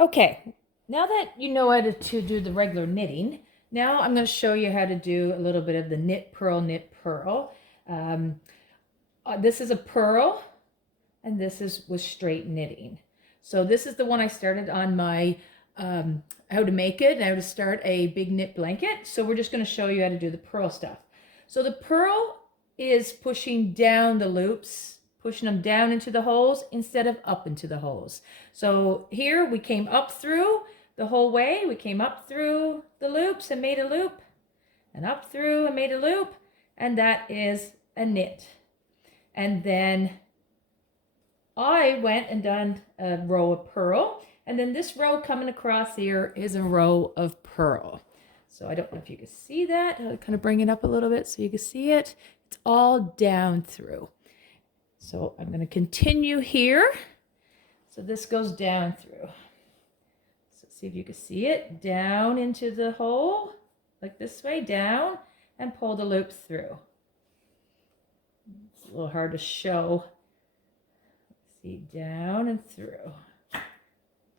Okay, now that you know how to do the regular knitting, now I'm going to show you how to do a little bit of the knit, purl. Um, this is a purl, and this is with straight knitting. So this is the one I started on my how to make it and how to start a big knit blanket. So we're just going to show you how to do the purl stuff. So the purl is pushing down the loops, pushing them down into the holes instead of up into the holes. So here we came up through the whole way. We came up through the loops and made a loop, and up through and made a loop, and that is a knit. And then I went and done a row of purl, and then this row coming across here is a row of purl. So I don't know if you can see that. I'll kind of bring it up a little bit so you can see it. It's all down through. So I'm going to continue here. So this goes down through. So see if you can see it. Down into the hole, like this way, down, and pull the loop through. It's a little hard to show. See, down and through.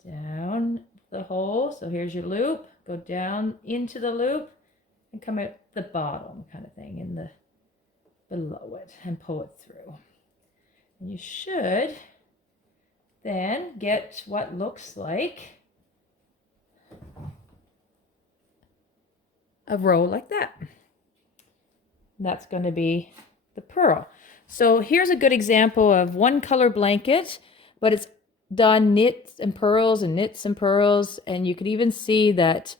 Down the hole. So here's your loop. Go down into the loop and come out the bottom kind of thing in the below it and pull it through. And you should then get what looks like a row like that. And that's going to be the purl. So here's a good example of one color blanket, but it's done knits and purls and knits and purls. And you could even see that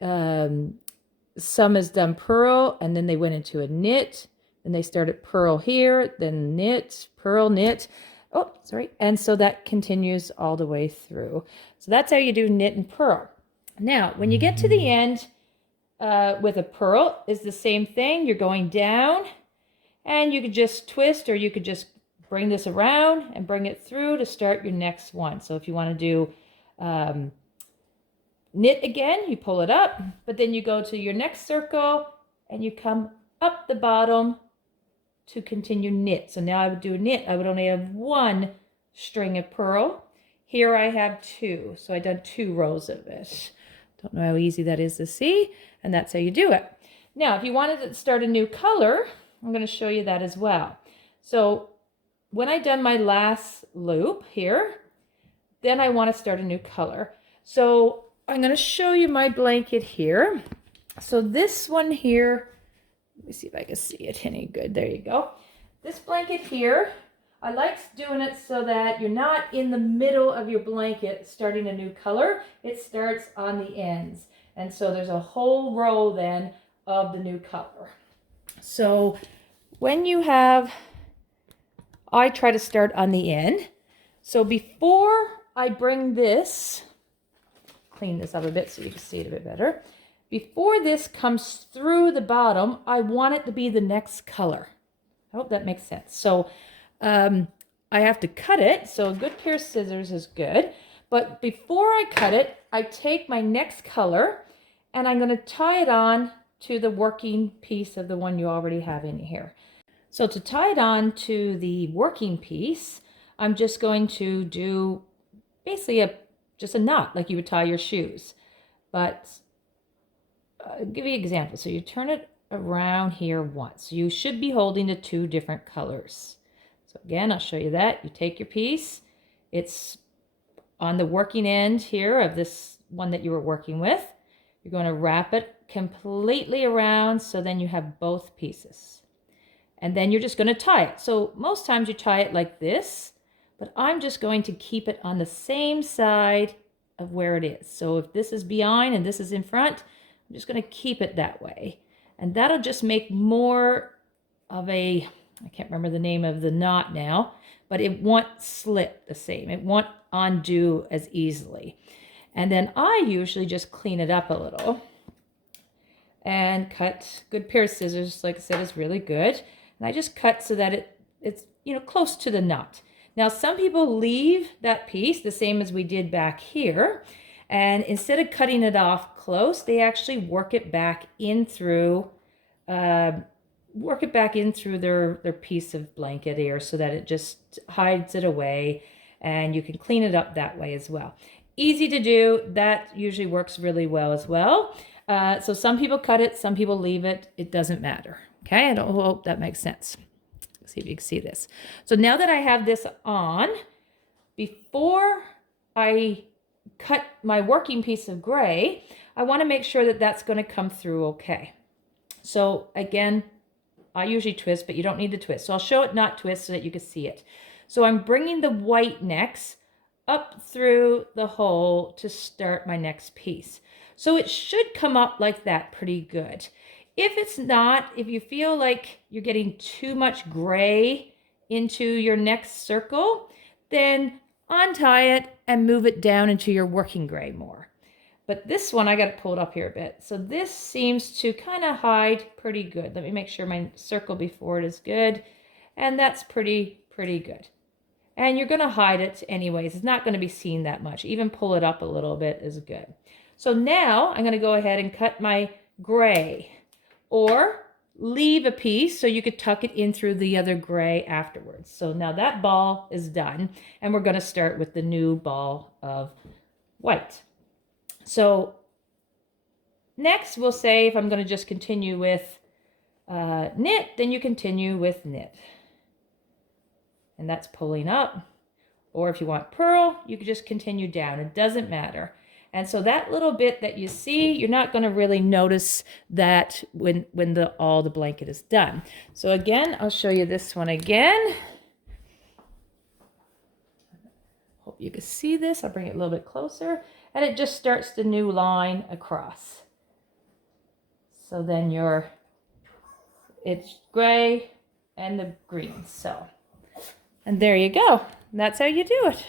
some is done purl and then they went into a knit. And they started purl here, then knit, purl, knit. Oh, sorry. And so that continues all the way through. So that's how you do knit and purl. Now, when you get to the end with a purl, it's the same thing. You're going down, and you could just twist, or you could just bring this around and bring it through to start your next one. So if you want to do knit again, you pull it up, but then you go to your next circle and you come up the bottom to continue knit. So now I would do a knit. I would only have one string of purl. Here I have two. So I've done 2 rows of it. Don't know how easy that is to see. And that's how you do it. Now, if you wanted to start a new color, I'm going to show you that as well. So when I done my last loop here, then I want to start a new color. So I'm going to show you my blanket here. So this one here, let me see if I can see it any good. There you go. This blanket here, I like doing it so that you're not in the middle of your blanket starting a new color. It starts on the ends. And so there's a whole row then of the new color. So when you have, I try to start on the end. So before I bring this, clean this up a bit so you can see it a bit better. Before this comes through the bottom, I want it to be the next color. I hope that makes sense. So I have to cut it. So a good pair of scissors is good. But before I cut it, I take my next color and I'm going to tie it on to the working piece of the one you already have in here. So to tie it on to the working piece, I'm just going to do basically just a knot like you would tie your shoes. But I'll give you an example. So you turn it around here once. You should be holding the 2 different colors. So again, I'll show you that. You take your piece. It's on the working end here of this one that you were working with. You're going to wrap it completely around so then you have both pieces. And then you're just going to tie it. So most times you tie it like this, but I'm just going to keep it on the same side of where it is. So if this is behind and this is in front, I'm just going to keep it that way. And that'll just make more of a, I can't remember the name of the knot now, but it won't slip the same. It won't undo as easily. And then I usually just clean it up a little and cut. Good pair of scissors, like I said, is really good. And I just cut so that it's close to the knot. Now, some people leave that piece the same as we did back here. And instead of cutting it off close, they actually work it back in through their piece of blanket here so that it just hides it away, and you can clean it up that way as well. easy to do. That usually works really well as well. So some people cut it, some people leave it. It doesn't matter. Okay, I don't hope that makes sense. Let's see if you can see this. So now that I have this on, before I cut my working piece of gray, I want to make sure that that's going to come through okay. So again, I usually twist, but you don't need to twist. So I'll show it not twist so that you can see it. So I'm bringing the white next up through the hole to start my next piece. So it should come up like that pretty good. If it's not, if you feel like you're getting too much gray into your next circle, then untie it and move it down into your working gray more. But this one, I got to pull it up here a bit. So this seems to kind of hide pretty good. Let me make sure my circle before it is good. And that's pretty good. And you're going to hide it anyways. It's not going to be seen that much. Even pull it up a little bit is good. So now I'm going to go ahead and cut my gray, or leave a piece so you could tuck it in through the other gray afterwards. So now that ball is done, and we're going to start with the new ball of white. So next we'll say, if I'm going to just continue with knit, then you continue with knit. And that's pulling up. Or if you want purl, you can just continue down. It doesn't matter. And so that little bit that you see, you're not going to really notice that when all the blanket is done. So again, I'll show you this one again. Hope you can see this. I'll bring it a little bit closer. And it just starts the new line across. So then it's gray and the green. So, and there you go. That's how you do it.